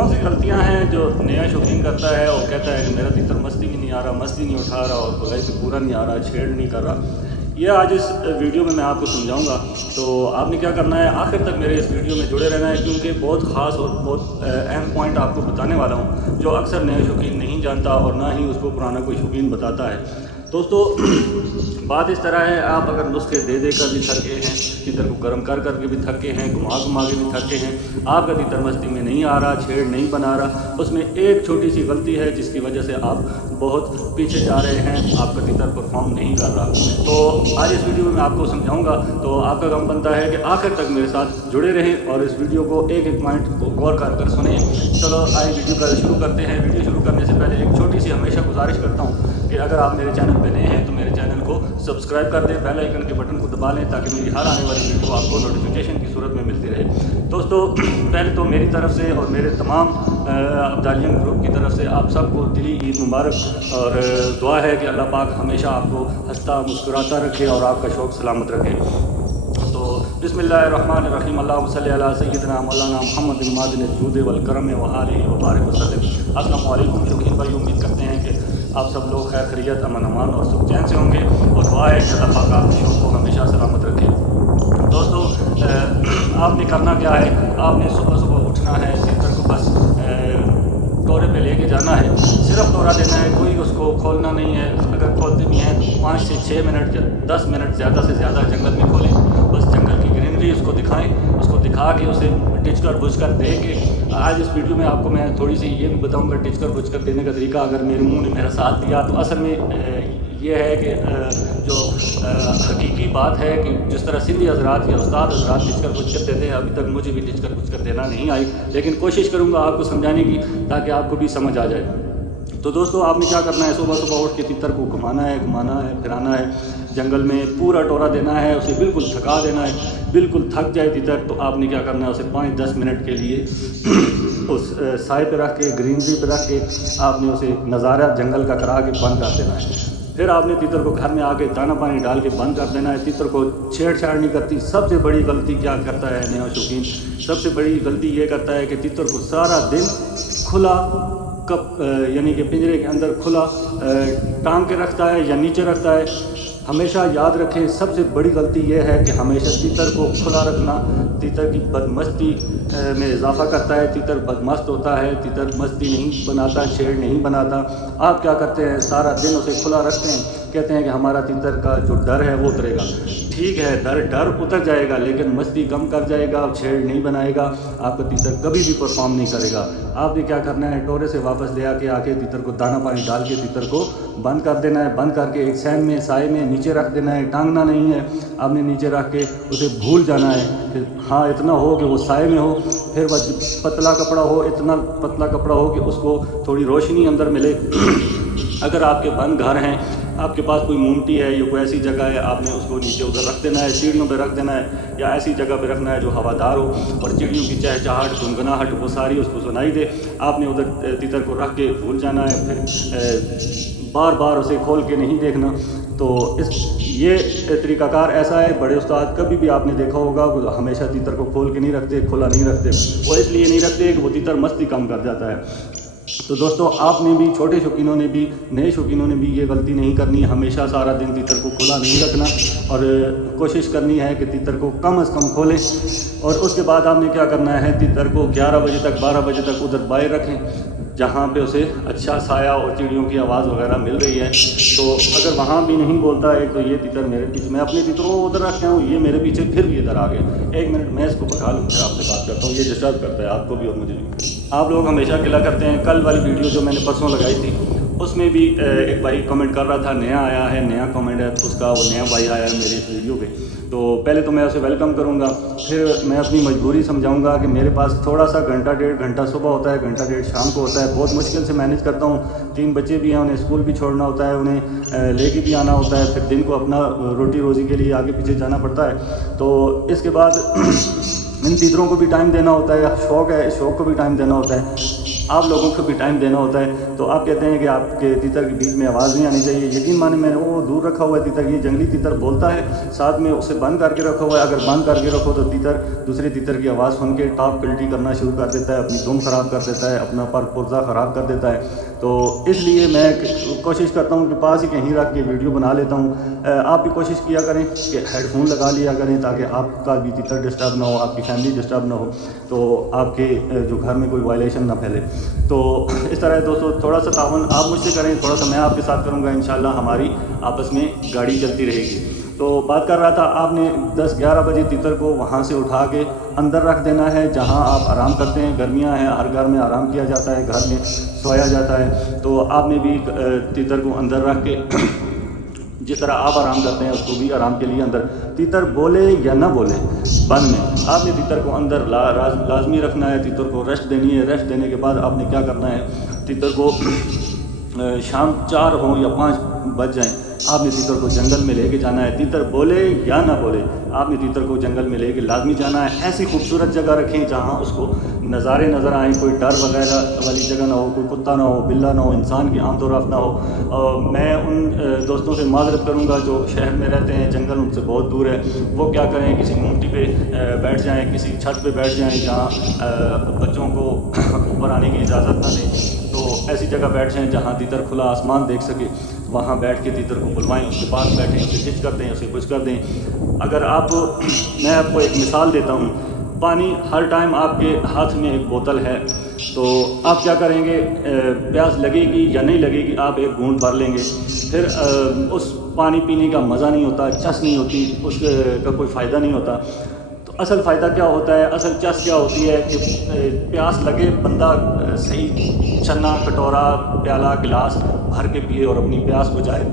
कौन सी गलतियां हैं जो नया शौकीन करता है और कहता है कि मेरा तीतर मस्ती भी नहीं आ रहा, मस्ती नहीं उठा रहा और बुराई से पूरा नहीं आ रहा, छेड़ नहीं कर रहा। ये आज इस वीडियो में मैं आपको समझाऊंगा। तो आपने क्या करना है, आखिर तक मेरे इस वीडियो में जुड़े रहना है, क्योंकि बहुत ख़ास और बहुत अहम पॉइंट आपको बताने वाला हूँ जो अक्सर नया शौकीन नहीं जानता और ना ही उसको पुराना कोई शौकीन बताता है। दोस्तों बात इस तरह है, आप अगर नुस्खे दे कर भी थके हैं, तीतर को गर्म कर करके भी थके हैं, घुमा के भी थके हैं, आपका तीतर मस्ती में नहीं आ रहा, छेड़ नहीं बना रहा, उसमें एक छोटी सी गलती है जिसकी वजह से आप बहुत पीछे जा रहे हैं, आपका तीतर परफॉर्म नहीं कर रहा। तो आज इस वीडियो में मैं आपको समझाऊंगा। तो आपका काम बनता है कि आखिर तक मेरे साथ जुड़े रहें और इस वीडियो को एक एक पॉइंट को गौर कर सुनें। चलो आइए वीडियो का शुरू करते हैं। वीडियो शुरू करने से पहले एक छोटी सी हमेशा गुजारिश करता हूँ कि अगर आप मेरे चैनल पे नए हैं तो मेरे चैनल को सब्सक्राइब कर दें, बेल आइकन के बटन को दबा लें ताकि मेरी हर आने वाली वीडियो आपको नोटिफिकेशन की सूरत में मिलती रहे। दोस्तों पहले तो मेरी तरफ से और मेरे तमाम अब्दालियन ग्रुप की तरफ से आप सबको दिली ईद मुबारक और दुआ है कि अल्लाह पाक हमेशा आपको हंसता मुस्कुराता रखे और आपका शौक़ सलामत रखे। तो बिस्मिल्लाहिर्रहमानिर्रहीम, अल्लाहुम्मा सल्ली अला सय्यिदिना मौलाना मुहम्मद मादिन जूद वल करम व आलिहि व बारिक वसल्लम। अस्सलामु अलैकुम शौकीन भाई, उम्मीद करते हैं कि आप सब लोग खैर खैरियत, अमन अमान और सुख चैन से होंगे और दुआ है कि अल्लाह पाक आपके शौक़ को हमेशा सलामत रखे। दोस्तों आपने करना क्या है, आपने सुबह सुबह उठना है, तीतर को बस टोरे पे लेके जाना है, सिर्फ टोरा देना है, कोई उसको खोलना नहीं है। अगर खोलते भी हैं तो 5 से 6 मिनट या 10 मिनट ज़्यादा से ज़्यादा जंगल में खोलें, बस जंगल की ग्रीनरी उसको दिखाएं, उसको दिखा के उसे टिच कर बुझ कर दे के। आज इस वीडियो में आपको मैं थोड़ी सी ये भी बताऊंगा टिच कर बुझ कर देने का तरीका। अगर मेरे मुंह ने मेरा साथ दिया तो असल में ये है कि जो हकीकी बात है कि जिस तरह सिंधी हजरात या उस्ताद हजरात टिच कर बुझ कर देते हैं, अभी तक मुझे भी टिच कर बुझ कर देना नहीं आई, लेकिन कोशिश करूँगा आपको समझाने की ताकि आपको भी समझ आ जाए। तो दोस्तों आपने क्या करना है, सुबह सुबह उठ के तीतर को घुमाना है, फिराना है, जंगल में पूरा टोरा देना है, उसे बिल्कुल थका देना है। बिल्कुल थक जाए तीतर तो आपने क्या करना है, उसे 5-10 मिनट के लिए उस साए पे रख के, ग्रीनरी पे रख के आपने उसे नज़ारा जंगल का करा के बंद कर देना है। फिर आपने तीतर को घर में आके दाना पानी डाल के बंद कर देना है। तीतर को छेड़छाड़ नहीं करती। सबसे बड़ी गलती क्या करता है नया शौकीन, सबसे बड़ी गलती ये करता है कि तीतर को सारा दिन खुला कप यानी कि पिंजरे के अंदर खुला टांग के रखता है या नीचे रखता है। हमेशा याद रखें, सबसे बड़ी गलती यह है कि हमेशा तीतर को खुला रखना तीतर की बदमस्ती में इजाफा करता है। तीतर बदमस्त होता है, तीतर मस्ती नहीं बनाता, छेड़ नहीं बनाता। आप क्या करते हैं, सारा दिन उसे खुला रखते हैं, कहते हैं कि हमारा तीतर का जो डर है वो उतरेगा। ठीक है, डर उतर जाएगा, लेकिन मस्ती कम कर जाएगा, छेड़ नहीं बनाएगा, आपका तीतर कभी भी परफॉर्म नहीं करेगा। आपने क्या करना है, टोरे से वापस ले आके तीतर को दाना पानी डाल के तीतर को बंद कर देना है। बंद करके एक सैन में, साए में नीचे रख देना है, टांगना नहीं है। आपने नीचे रख के उसे भूल जाना है कि हाँ इतना हो कि वो साए में हो, फिर वह पतला कपड़ा हो, इतना पतला कपड़ा हो कि उसको थोड़ी रोशनी अंदर मिले। अगर आपके बंद घर हैं, आपके पास कोई मूमटी है या कोई ऐसी जगह है, आपने उसको नीचे उधर रख देना है, सीढ़ियों पे रख देना है या ऐसी जगह पे रखना है जो हवादार हो और चिड़ियों की चहचहाहट, गुनगुनाहट वो सारी उसको सुनाई दे। आपने उधर तीतर को रख के भूल जाना है, फिर बार बार उसे खोल के नहीं देखना। तो ये तरीकाकार ऐसा है, बड़े उस्ताद कभी भी आपने देखा होगा वो हमेशा तीतर को खोल के नहीं रखते, खुला नहीं रखते। वो इसलिए नहीं रखते कि वो तीतर मस्ती कम कर जाता है। तो दोस्तों आपने भी, छोटे शौकीनों ने भी, नए शौकीनों ने भी ये गलती नहीं करनी। हमेशा सारा दिन तीतर को खुला नहीं रखना और कोशिश करनी है कि तीतर को कम से कम खोलें। और उसके बाद आपने क्या करना है, तीतर को 11 बजे तक, 12 बजे तक उधर बाहर रखें जहाँ पे उसे अच्छा साया और चिड़ियों की आवाज़ वगैरह मिल रही है। तो अगर वहाँ भी नहीं बोलता है तो ये तीतर मेरे पीछे, मैं अपने तीतरों को उधर रखता हूँ, ये मेरे पीछे फिर भी इधर आ गया। 1 मिनट मैं इसको पकड़ा लूँ, फिर आपसे बात करता हूँ। ये डिस्टर्ब करता है आपको भी और मुझे भी। आप लोग हमेशा गिला करते हैं। कल वाली वीडियो जो मैंने परसों लगाई थी उसमें भी एक भाई कमेंट कर रहा था, नया आया है, नया कमेंट है उसका, वो नया भाई आया है मेरे इस वीडियो पे। तो पहले तो मैं उसे वेलकम करूंगा, फिर मैं अपनी मजबूरी समझाऊंगा कि मेरे पास थोड़ा सा घंटा 1.5 घंटा सुबह होता है, घंटा 1.5 शाम को होता है। बहुत मुश्किल से मैनेज करता हूँ। 3 बच्चे भी हैं, उन्हें स्कूल भी छोड़ना होता है, उन्हें लेके भी आना होता है, फिर दिन को अपना रोटी रोज़ी के लिए आगे पीछे जाना पड़ता है। तो इसके बाद इन तीतरों को भी टाइम देना होता है, शौक़ है, इस शौक़ को भी टाइम देना होता है, आप लोगों को भी टाइम देना होता है। तो आप कहते हैं कि आपके तीतर के बीच में आवाज़ नहीं आनी चाहिए। यकीन माने मैंने वो दूर रखा हुआ है तीतर, ये जंगली तीतर बोलता है, साथ में उसे बंद करके रखा हुआ है। अगर बंद करके रखो तो तीतर दूसरे तीतर की आवाज़ सुन के टॉप क्वालिटी करना शुरू कर देता है, अपनी दुम ख़राब कर देता है, अपना पुर्जा ख़राब कर देता है। तो इसलिए मैं कोशिश करता हूँ कि पास ही कहीं रख के वीडियो बना लेता हूँ। आप भी कोशिश किया करें कि हेडफोन लगा लिया करें ताकि आपका भी तीतर डिस्टर्ब ना हो, आपकी फैमिली डिस्टर्ब ना हो, तो आपके जो घर में कोई वायलेशन ना फैले। तो इस तरह दोस्तों थोड़ा सा तावन आप मुझसे करें, थोड़ा सा मैं आपके साथ करूँगा, इंशाल्लाह हमारी आपस में गाड़ी चलती रहेगी। तो बात कर रहा था, आपने 10-11 बजे तीतर को वहाँ से उठा के अंदर रख देना है जहाँ आप आराम करते हैं। गर्मियाँ हैं, हर घर में आराम किया जाता है, घर में सोया जाता है। तो आपने भी तीतर को अंदर रख के जिस तरह आप आराम करते हैं उसको भी आराम के लिए अंदर, तीतर बोले या ना बोले बन में आपने तीतर को अंदर लाजमी रखना है। तीतर को रेस्ट देनी है। रेस्ट देने के बाद आपने क्या करना है, तीतर को शाम 4 हो या 5 बज जाएं, आपने तीतर को जंगल में लेके जाना है। तीतर बोले या ना बोले आपने तीतर को जंगल में लेके लाजमी जाना है। ऐसी खूबसूरत जगह रखें जहाँ उसको नज़ारे नज़र आएँ, कोई डर वगैरह वाली जगह ना हो, कोई कुत्ता ना हो, बिल्ला ना हो, इंसान की आमदोरफ्त ना हो। मैं उन दोस्तों से माजरत करूँगा जो शहर में रहते हैं, जंगल उनसे बहुत दूर है, वो क्या करें, किसी मूंगटी पे बैठ जाएँ, किसी छत पे बैठ जाएँ जहाँ बच्चों को ऊपर आने की इजाज़त ना दें। तो ऐसी जगह बैठ जाएँ जहाँ तीतर खुला आसमान देख सके, वहाँ बैठ के तीतर को बुलवाएं, उसके पास बैठें, उसे खिंच कर दें, उसे कुछ कर दें। अगर आप, मैं आपको एक मिसाल देता हूँ, पानी हर टाइम आपके हाथ में एक बोतल है, तो आप क्या करेंगे, प्यास लगेगी या नहीं लगेगी, आप एक घूंट भर लेंगे, फिर उस पानी पीने का मज़ा नहीं होता, चस नहीं होती, उसका कोई फ़ायदा नहीं होता। तो असल फ़ायदा क्या होता है, असल चस क्या होती है कि प्यास लगे, बंदा सही छन्ना, कटोरा, प्याला, गिलास भर के पिए और अपनी प्यास बुझाए,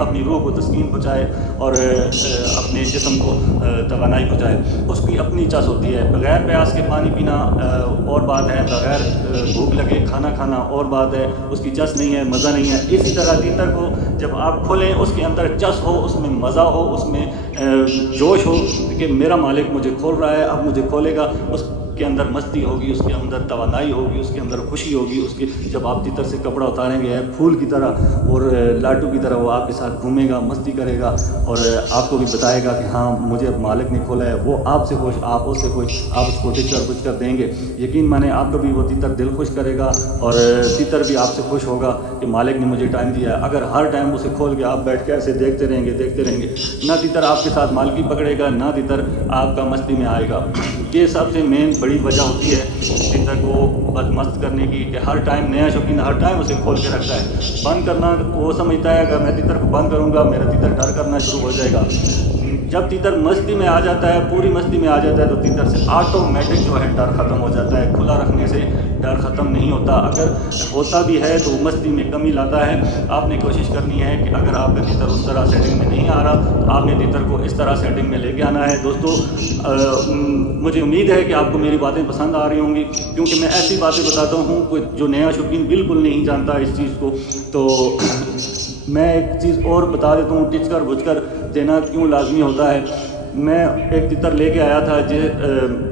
अपनी रूह को तस्कीन पहुँचाए और अपने जिस्म को तवानाई पहुँचाए, उसकी अपनी चस होती है। बग़ैर प्यास के पानी पीना और बात है, बग़ैर भूख लगे खाना खाना और बात है, उसकी चस नहीं है, मज़ा नहीं है। इसी तरह तीतर को जब आप खोलें, उसके अंदर चस हो, उसमें मज़ा हो, उसमें जोश हो कि मेरा मालिक मुझे खोल रहा है, अब मुझे खोलेगा, उसके अंदर मस्ती होगी, उसके अंदर तवानाई होगी, उसके अंदर खुशी होगी। उसके जब आप तीतर से कपड़ा उतारेंगे फूल की तरह और लाटू की तरह वो आपके साथ घूमेगा, मस्ती करेगा और आपको भी बताएगा कि हाँ मुझे मालिक ने खोला है। वो आपसे खुश, आप उससे खुश, आप उसको टिचर कुछ कर देंगे, यकीन माने आपको भी वो तीतर दिल खुश करेगा और तीतर भी आपसे खुश होगा कि मालिक ने मुझे टाइम दिया है। अगर हर टाइम उसे खोल के आप बैठ के ऐसे देखते रहेंगे, ना तीतर आपके साथ मालकी पकड़ेगा, ना तीतर आपका मस्ती में आएगा। ये सबसे मेन बड़ी वजह होती है तीतर को बदमस्त करने की कि हर टाइम नया शौकीन हर टाइम उसे खोल के रखता है। बंद करना वो समझता है अगर मैं तीतर को बंद करूँगा मेरा तीतर डर करना शुरू हो जाएगा। जब तीतर मस्ती में आ जाता है, पूरी मस्ती में आ जाता है, तो तीतर से ऑटोमेटिक जो है डर ख़त्म हो जाता है। खुला रखने से डर ख़त्म नहीं होता, अगर होता भी है तो मस्ती में कमी लाता है। आपने कोशिश करनी है कि अगर आपका तीतर उस तरह सेटिंग में नहीं आ रहा तो आपने तीतर को इस तरह सेटिंग में लेके आना है। दोस्तों मुझे उम्मीद है कि आपको मेरी बातें पसंद आ रही होंगी, क्योंकि मैं ऐसी बातें बताता हूँ जो नया शौकीन बिल्कुल नहीं जानता इस चीज़ को। तो मैं एक चीज़ और बता देता हूँ, टिचकर बुझकर देना क्यों लाजमी होता है। मैं एक तीतर लेके आया था,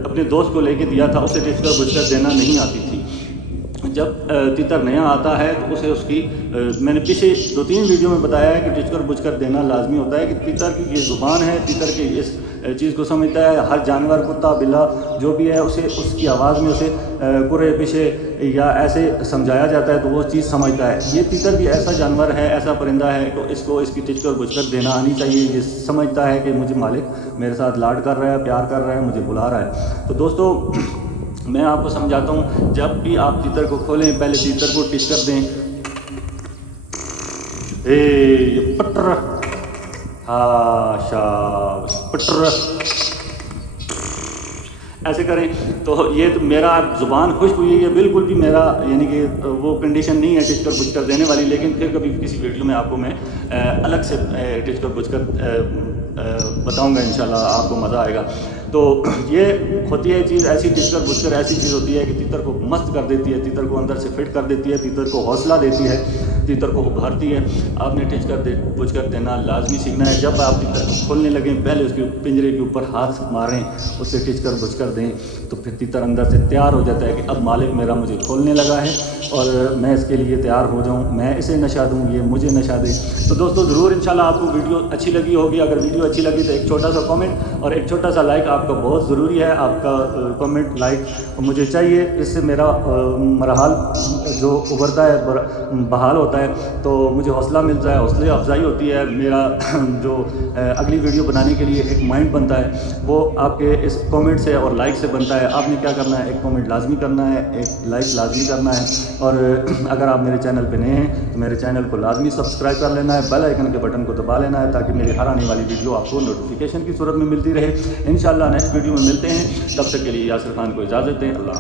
अपने दोस्त को लेके दिया था, उसे टिचकर बुझकर देना नहीं आती थी। जब तीतर नया आता है तो उसे उसकी मैंने पिछले 2-3 वीडियो में बताया है कि टिचकर बुझकर देना लाजमी होता है कि तीतर की ये ज़ुबान है, तीतर के इस चीज़ को समझता है। हर जानवर, कुत्ता बिल्ला जो भी है, उसे उसकी आवाज़ में उसे कुरे पीछे या ऐसे समझाया जाता है तो वो चीज़ समझता है। ये तीतर भी ऐसा जानवर है, ऐसा परिंदा है, तो इसको इसकी टिचकर बुझकर देना आनी चाहिए। ये समझता है कि मुझे मालिक मेरे साथ लाड कर रहा है, प्यार कर रहा है, मुझे बुला रहा है। तो दोस्तों मैं आपको समझाता हूँ, जब भी आप तीतर को खोलें पहले तीतर को टिचकर दें, ये पटर, हाँ शाबाश, पटर, ऐसे करें तो ये तो मेरा ज़ुबान खुश्क हुई है। ये बिल्कुल भी मेरा यानी कि वो कंडीशन नहीं है टिचकर बुझकर देने वाली, लेकिन फिर कभी किसी वीडियो में आपको मैं अलग से टिचकर बुझकर बताऊंगा, इंशाल्लाह आपको मज़ा आएगा। तो ये होती है चीज़ ऐसी, टिचकर बुझकर ऐसी चीज़ होती है कि तीतर को मस्त कर देती है, तीतर को अंदर से फिट कर देती है, तीतर को हौसला देती है। تیتر کو ابھارتی ہے، آپ نے پوچھ کر دینا لازمی سیکھنا ہے۔ جب آپ تیتر کھولنے لگیں پہلے اس کے پنجرے کے اوپر ہاتھ ماریں، اس سے ٹچ کر بجھ کر دیں، تو پھر تیتر اندر سے تیار ہو جاتا ہے کہ اب مالک میرا مجھے کھولنے لگا ہے اور میں اس کے لیے تیار ہو جاؤں، میں اسے نشہ دوں، یہ مجھے نشہ دے۔ تو دوستو ضرور انشاءاللہ آپ کو ویڈیو اچھی لگی ہوگی۔ اگر ویڈیو اچھی لگی تو ایک چھوٹا سا کامنٹ اور ایک چھوٹا سا لائک آپ کا بہت ضروری ہے۔ آپ کا کامنٹ لائک مجھے چاہیے، اس سے میرا مرحال جو ابھرتا ہے، بحال ہوتا ہے، تو مجھے حوصلہ ملتا ہے، حوصلہ افزائی ہوتی ہے، میرا جو اگلی ویڈیو بنانے کے لیے ایک مائنڈ بنتا ہے وہ آپ کے اس کامنٹ سے اور لائک سے بنتا ہے۔ آپ نے کیا کرنا ہے، ایک کامنٹ لازمی کرنا ہے، ایک لائک لازمی کرنا ہے، اور اگر آپ میرے چینل پہ نئے ہیں تو میرے چینل کو لازمی سبسکرائب کر لینا ہے، بیل آئیکن کے بٹن کو دبا لینا ہے تاکہ میری ہر آنے والی ویڈیو آپ کو نوٹیفیکیشن کی صورت میں ملتی رہے۔ انشاءاللہ نیکسٹ ویڈیو میں ملتے ہیں، تب تک کے لیے یاسر خان کو اجازت دیں۔ اللہ